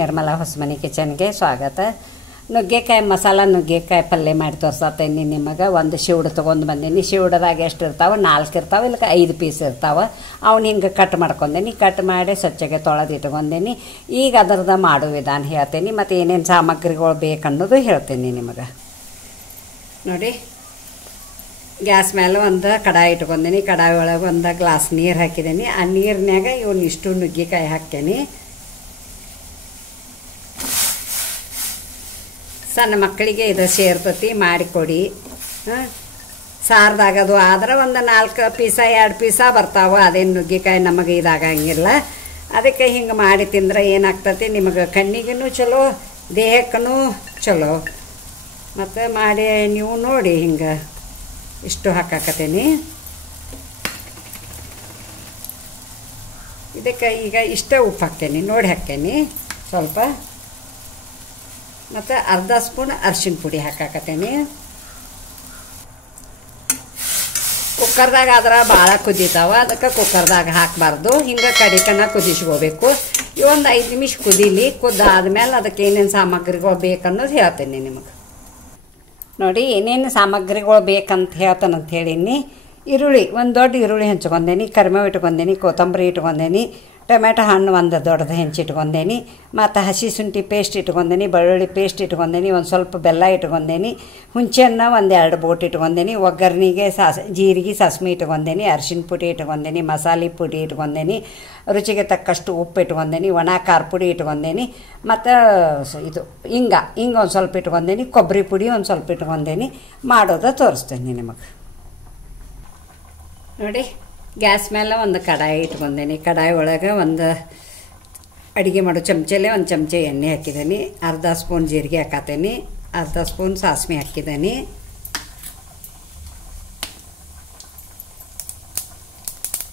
ನಿರ್ಮಲಾ ಹೊಸಮನಿ ಕಿಚನ್ಗೆ ಸ್ವಾಗತ. ನುಗ್ಗೆಕಾಯಿ ಮಸಾಲ ನುಗ್ಗೆಕಾಯಿ ಪಲ್ಯ ಮಾಡಿ ತೋರ್ಸತ್ತೇನಿ ನಿಮಗೆ. ಒಂದು ಶಿವಡು ತೊಗೊಂಡು ಬಂದೀನಿ. ಶಿವಡದಾಗ ಎಷ್ಟು ಇರ್ತಾವೆ? 4 ಇರ್ತಾವೆ, ಇಲ್ಲ 5 ಪೀಸ್ ಇರ್ತಾವೆ. ಅವ್ನು ಹಿಂಗೆ ಕಟ್ ಮಾಡ್ಕೊಂಡೇನಿ. ಕಟ್ ಮಾಡಿ ಸ್ವಚ್ಛಗೆ ತೊಳೆದು ಇಟ್ಕೊಂಡೇನಿ. ಈಗ ಅದರದ ಮಾಡೋ ವಿಧಾನ ಹೇಳ್ತೇನೆ, ಮತ್ತು ಏನೇನು ಸಾಮಗ್ರಿಗಳು ಬೇಕನ್ನೋದು ಹೇಳ್ತೀನಿ ನಿಮಗೆ. ನೋಡಿ, ಗ್ಯಾಸ್ ಮೇಲೆ ಒಂದು ಕಡಾಯಿ ಇಟ್ಕೊಂಡೀನಿ. ಕಡಾಯಿ ಒಳಗೆ ಒಂದು ಗ್ಲಾಸ್ ನೀರು ಹಾಕಿದ್ದೀನಿ. ಆ ನೀರಿನಾಗ ಇವನು ಇಷ್ಟು ನುಗ್ಗೆಕಾಯಿ ಹಾಕ್ತೇನೆ. ಸಣ್ಣ ಮಕ್ಕಳಿಗೆ ಇದು ಸೇರ್ತತಿ, ಮಾಡಿಕೊಡಿ. ಸಾರ್ದಾಗದು ಆದ್ರೆ ಒಂದು 4 ಪೀಸ 2 ಪೀಸ ಬರ್ತಾವೆ. ಅದೇನು ನುಗ್ಗೆಕಾಯಿ ನಮಗೆ ಇದಾಗಂಗಿಲ್ಲ. ಅದಕ್ಕೆ ಹಿಂಗೆ ಮಾಡಿ ತಿಂದ್ರೆ ಏನಾಗ್ತತಿ, ನಿಮಗೆ ಕಣ್ಣಿಗೂ ಚಲೋ, ದೇಹಕ್ಕೂ ಚಲೋ. ಮತ್ತು ಮಾಡಿ ನೀವು ನೋಡಿ. ಹಿಂಗೆ ಇಷ್ಟು ಹಾಕಾಕತ್ತೀನಿ. ಇದಕ್ಕೆ ಈಗ ಇಷ್ಟೇ ಉಪ್ಪು ಹಾಕ್ತೇನೆ, ನೋಡಿ ಹಾಕ್ತೇನೆ ಸ್ವಲ್ಪ. ಮತ್ತು ಅರ್ಧ ಸ್ಪೂನ್ ಅರಿಶಿನ ಪುಡಿ ಹಾಕಾಕತ್ತೇನೆ. ಕುಕ್ಕರ್ದಾಗ ಆದ್ರೆ ಭಾಳ ಕುದೀತಾವೆ, ಅದಕ್ಕೆ ಕುಕ್ಕರ್ದಾಗ ಹಾಕಬಾರ್ದು. ಹಿಂಗೆ ಕಡಿಕನ್ನ ಕುದಿಸ್ಕೋಬೇಕು. ಇವೊಂದು 5 ನಿಮಿಷ ಕುದೀಲಿ. ಕುದ್ದಾದ್ಮೇಲೆ ಅದಕ್ಕೆ ಏನೇನು ಸಾಮಗ್ರಿಗಳು ಬೇಕನ್ನೋದು ಹೇಳ್ತೇನೆ ನಿಮಗೆ. ನೋಡಿ, ಏನೇನು ಸಾಮಗ್ರಿಗಳು ಬೇಕಂತ ಹೇಳ್ತಾನಂತ ಹೇಳೀನಿ. ಈರುಳ್ಳಿ, ಒಂದು ದೊಡ್ಡ ಈರುಳ್ಳಿ ಹೆಂಚ್ಕೊಂಡೇನಿ. ಕರಿಬೇವು ಇಟ್ಕೊಂಡೇನಿ. ಕೊತ್ತಂಬರಿ ಇಟ್ಕೊಂಡೇನಿ. ಟೊಮೆಟೊ ಹಣ್ಣು ಒಂದು ದೊಡ್ಡದು ಹೆಂಚಿಟ್ಕೊಂಡೇನಿ. ಮತ್ತು ಹಸಿ ಶುಂಠಿ ಪೇಸ್ಟ್ ಇಟ್ಕೊಂಡೇನಿ. ಬೆಳ್ಳುಳ್ಳಿ ಪೇಸ್ಟ್ ಇಟ್ಕೊಂಡೇನಿ. ಒಂದು ಸ್ವಲ್ಪ ಬೆಲ್ಲ ಇಟ್ಕೊಂಡೇನಿ. ಹುಂಚೆಹಣ್ಣು ಒಂದು 2 ಬೋಟ್ ಇಟ್ಕೊಂಡೇನಿ. ಒಗ್ಗರಣೆಗೆ ಜೀರಿಗೆ ಸಾಸ್ಮಿ ಇಟ್ಕೊಂಡೇನಿ. ಅರಿಶಿನ ಪುಡಿ ಇಟ್ಕೊಂಡೇನಿ. ಮಸಾಲೆ ಪುಡಿ ಇಟ್ಕೊಂಡೇನಿ. ರುಚಿಗೆ ತಕ್ಕಷ್ಟು ಉಪ್ಪು ಇಟ್ಕೊಂಡೇನಿ. ಒಣ ಖಾರ ಪುಡಿ ಇಟ್ಕೊಂಡೇನಿ. ಮತ್ತು ಇದು ಹಿಂಗ ಒಂದು ಸ್ವಲ್ಪ ಇಟ್ಕೊಂಡೇನಿ. ಕೊಬ್ಬರಿ ಪುಡಿ ಒಂದು ಸ್ವಲ್ಪ ಇಟ್ಕೊಂಡೇನಿ. ಮಾಡೋದು ತೋರಿಸ್ತೇನೆ ನಿಮಗೆ. ನೋಡಿ, ಗ್ಯಾಸ್ ಮೇಲೆ ಒಂದು ಕಡಾಯಿ ಇಟ್ಕೊಂಡೇನಿ. ಕಡಾಯಿ ಒಳಗೆ ಒಂದು ಅಡುಗೆ ಮಾಡೋ ಚಮಚಲ್ಲೇ ಒಂದು ಚಮಚ ಎಣ್ಣೆ ಹಾಕಿದ್ದೀನಿ. ಅರ್ಧ ಸ್ಪೂನ್ ಜೀರಿಗೆ ಹಾಕತ್ತೇನೆ. ಅರ್ಧ ಸ್ಪೂನ್ ಸಾಸ್ಮಿ ಹಾಕಿದ್ದೀನಿ.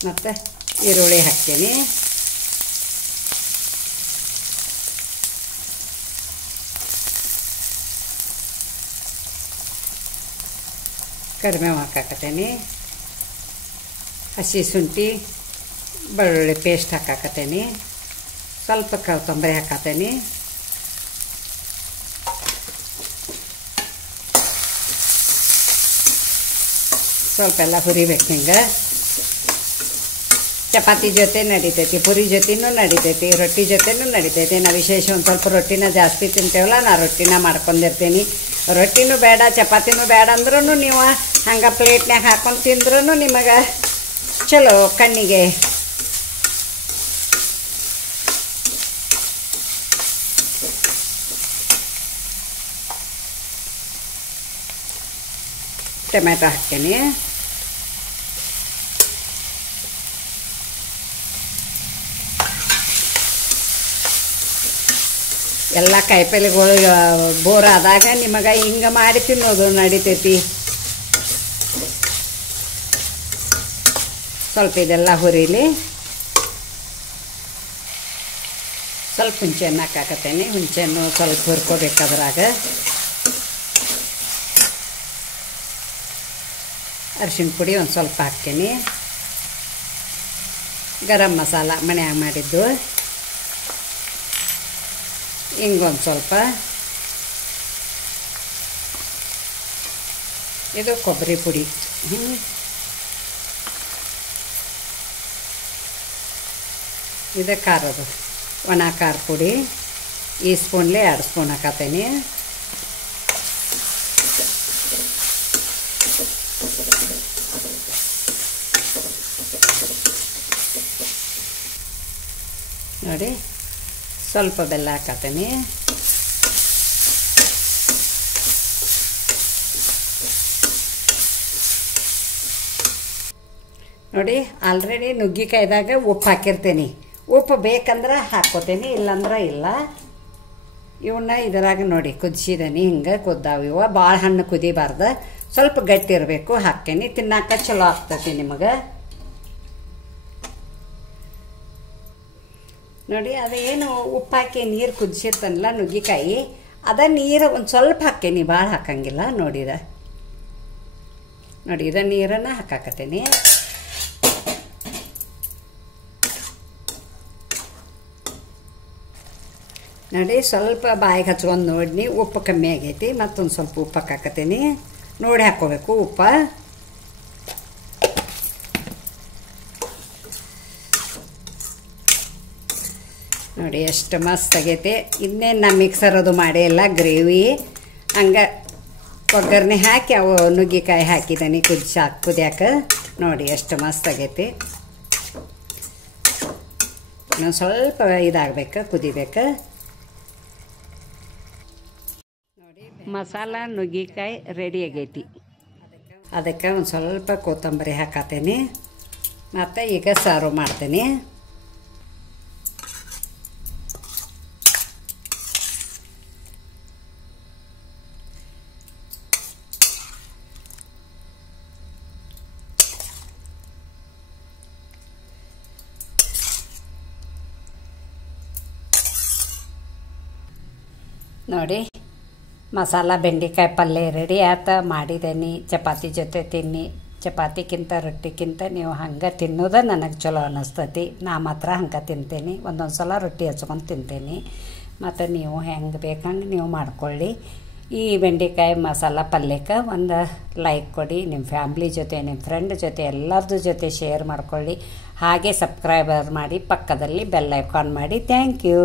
ಮತ್ತು ಈರುಳ್ಳಿ ಹಾಕ್ತೀನಿ. ಕರಿಬೇವು ಹಾಕಾಕತ್ತೇನೆ. ಹಸಿ ಶುಂಠಿ ಬೆಳ್ಳುಳ್ಳಿ ಪೇಸ್ಟ್ ಹಾಕಾಕತ್ತೇನೆ. ಸ್ವಲ್ಪ ಕೊತ್ತಂಬರಿ ಹಾಕತ್ತೇನೆ. ಸ್ವಲ್ಪ ಎಲ್ಲ ಹುರಿಬೇಕು. ಹಿಂಗೆ ಚಪಾತಿ ಜೊತೆ ನಡಿತೈತಿ, ಪುರಿ ಜೊತೆನೂ ನಡಿತೈತಿ, ರೊಟ್ಟಿ ಜೊತೆನೂ ನಡಿತೈತಿ. ನಾವು ವಿಶೇಷ ಒಂದು ಸ್ವಲ್ಪ ರೊಟ್ಟಿನ ಜಾಸ್ತಿ ತಿಂತೇವಲ್ಲ, ನಾ ರೊಟ್ಟಿನ ಮಾಡ್ಕೊಂಡಿರ್ತೀನಿ. ರೊಟ್ಟಿನೂ ಬೇಡ, ಚಪಾತಿನೂ ಬೇಡ ಅಂದ್ರೂ ನೀವು ಹಂಗೆ ಪ್ಲೇಟ್ನಾಗ ಹಾಕೊಂಡು ತಿಂದ್ರೂ ನಿಮಗೆ ಚಲೋ ಕಣ್ಣಿಗೆ. ಟೊಮೆಟೊ ಹಾಕ್ತೀನಿ. ಎಲ್ಲ ಕಾಯಿಪಲ್ಲೆಗಳು ಬೋರ್ ಆದಾಗ ನಿಮಗೆ ಹಿಂಗೆ ಮಾಡಿ ತಿನ್ನೋದು ನಡಿತೈತಿ. ಸ್ವಲ್ಪ ಇದೆಲ್ಲ ಹುರಿಲಿ. ಸ್ವಲ್ಪ ಹುಂಚೆಹಣ್ಣು ಹಾಕಾಕತ್ತೇನೆ. ಹುಂಚೆಹಣ್ಣು ಸ್ವಲ್ಪ ಹುರ್ಕೋಬೇಕಾದ್ರಾಗ ಅರಿಶಿನ ಪುಡಿ ಒಂದು ಸ್ವಲ್ಪ ಹಾಕ್ತೀನಿ. ಗರಂ ಮಸಾಲ ಮನ್ಯಾಗ ಮಾಡಿದ್ದು. ಹಿಂಗೊಂದು ಸ್ವಲ್ಪ. ಇದು ಕೊಬ್ಬರಿ ಪುಡಿ. ಇದು ಖಾರದು ಒಣ ಖಾರ ಪುಡಿ. ಈ ಸ್ಪೂನ್ಲೆ 2 ಸ್ಪೂನ್ ಹಾಕತ್ತೇನೆ. ನೋಡಿ, ಸ್ವಲ್ಪ ಬೆಲ್ಲ ಹಾಕತ್ತೇನೆ. ನೋಡಿ, ಆಲ್ರೆಡಿ ನುಗ್ಗಿಕಾಯ್ದಾಗ ಉಪ್ಪು ಹಾಕಿರ್ತೇನೆ. ಉಪ್ಪು ಬೇಕಂದ್ರೆ ಹಾಕ್ಕೋತೇನೆ, ಇಲ್ಲಾಂದ್ರೆ ಇಲ್ಲ. ಇವನ್ನ ಇದರಾಗ ನೋಡಿ ಕುದಿಸಿದನಿ. ಹಿಂಗೆ ಕುದ್ದಾವ. ಇವ ಭಾಳ ಹಣ್ಣು ಕುದಿಬಾರ್ದು, ಸ್ವಲ್ಪ ಗಟ್ಟಿ ಇರಬೇಕು. ಹಾಕ್ತೇನೆ. ತಿನ್ನಾಕ ಚಲೋ ಆಗ್ತೈತಿ ನಿಮಗೆ. ನೋಡಿ, ಅದೇನು ಉಪ್ಪು ಹಾಕಿ ನೀರು ಕುದಿಸಿರ್ತನಲ್ಲ ನುಗ್ಗಿಕಾಯಿ, ಅದ ನೀರು ಒಂದು ಸ್ವಲ್ಪ ಹಾಕೇನಿ, ಭಾಳ ಹಾಕಂಗಿಲ್ಲ. ನೋಡಿ ಇದ ನೀರನ್ನು ಹಾಕಾಕತ್ತೇನಿ. ನೋಡಿ ಸ್ವಲ್ಪ ಬಾಯಿಗೆ ಹಚ್ಕೊಂಡು ನೋಡಿ ಉಪ್ಪು ಕಮ್ಮಿ ಆಗೈತಿ ಮತ್ತೊಂದು ಸ್ವಲ್ಪ ಉಪ್ಪು ಹಾಕಾಕತ್ತೀನಿ ನೋಡಿ ಹಾಕ್ಕೋಬೇಕು ಉಪ್ಪು ನೋಡಿ ಎಷ್ಟು ಮಸ್ತ್ ಆಗೈತಿ ಇನ್ನೇನು ನಾ ಮಿಕ್ಸರ್ ಅದು ಮಾಡೇ ಇಲ್ಲ ಗ್ರೇವಿ ಹಂಗೆ ಒಗ್ಗರಣೆ ಹಾಕಿ ಅವು ನುಗ್ಗಿಕಾಯಿ ಹಾಕಿದ್ದೀನಿ ಕುದಿಯಾಕ ನೋಡಿ ಎಷ್ಟು ಮಸ್ತ್ ಆಗೈತಿ ಇನ್ನೊಂದು ಸ್ವಲ್ಪ ಇದಾಗಬೇಕು ಕುದಿಬೇಕು ನೋಡಿ ಮಸಾಲ ನುಗ್ಗಿಕಾಯಿ ರೆಡಿ ಆಗೈತಿ ಅದಕ್ಕೆ ಒಂದು ಸ್ವಲ್ಪ ಕೊತ್ತಂಬರಿ ಹಾಕತ್ತೇನೆ ಮತ್ತು ಈಗ ಸರ್ವ್ ಮಾಡ್ತೀನಿ ನೋಡಿ ಮಸಾಲ ಬೆಂಡೆಕಾಯಿ ಪಲ್ಯ ರೆಡಿ ಆತ ಮಾಡಿದ್ದೀನಿ ಚಪಾತಿ ಜೊತೆ ತಿನ್ನಿ ಚಪಾತಿಕ್ಕಿಂತ ರೊಟ್ಟಿಕ್ಕಿಂತ ನೀವು ಹಂಗೆ ತಿನ್ನೋದು ನನಗೆ ಚಲೋ ಅನ್ನಿಸ್ತೈತಿ ನಾ ಮಾತ್ರ ಹಂಗೆ ತಿಂತೀನಿ ಒಂದೊಂದು ಸಲ ರೊಟ್ಟಿ ಹಚ್ಕೊಂಡು ತಿಂತೀನಿ ಮತ್ತು ನೀವು ಹೆಂಗೆ ಬೇಕಂಗೆ ನೀವು ಮಾಡ್ಕೊಳ್ಳಿ ಈ ಬೆಂಡೆಕಾಯಿ ಮಸಾಲ ಪಲ್ಯಕ್ಕೆ ಒಂದು ಲೈಕ್ ಕೊಡಿ ನಿಮ್ಮ ಫ್ಯಾಮ್ಲಿ ಜೊತೆ ನಿಮ್ಮ ಫ್ರೆಂಡ್ ಜೊತೆ ಎಲ್ಲರದ್ದು ಜೊತೆ ಶೇರ್ ಮಾಡ್ಕೊಳ್ಳಿ ಹಾಗೆ ಸಬ್ಸ್ಕ್ರೈಬರ್ ಮಾಡಿ ಪಕ್ಕದಲ್ಲಿ ಬೆಲ್ ಐಕಾನ್ ಮಾಡಿ ಥ್ಯಾಂಕ್ ಯು